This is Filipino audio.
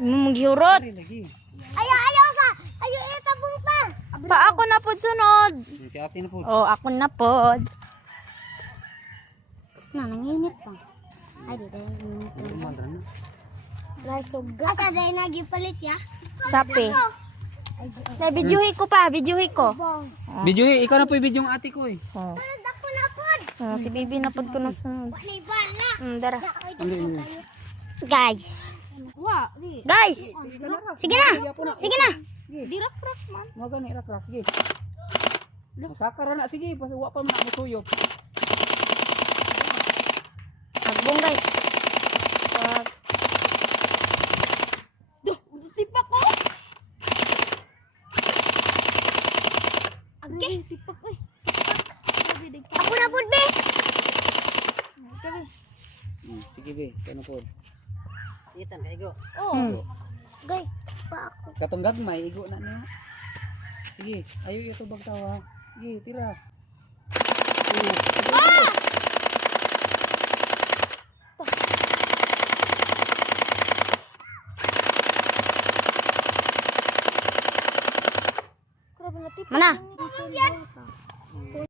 Manghurot. Ayaw ka. Ayaw itabong pa. Pa ako na pod sunod. Si ate na po. Oh, ako na pod. Nanginit pa. Ay, di tayo nanginit. Rice of God. Asa dahil nagipalit ya? Shopee. Na videohi ko pa, videohi ko. Video ikaw na po i-video yung ate ko eh. Oh. Sunod ako na pod. Si Bibi na pod ko na sunod. Wala bala. Dara. Ano Guys. Guys. Sige na. Sige na. Dirak-rak man. Mga gani rak-rak sige. Masakar na sige, pasuwa pa man ako tuyok. Agbong guys. Pag Tipak ko. Okay. Tipak ko. Ako na pod be. Sige be, kano po. Itan kay go. Oh. Gay, pa ako. Katong gagmay igo na niya. Sige, ayo ito bagtawa. Sige, tira. mana?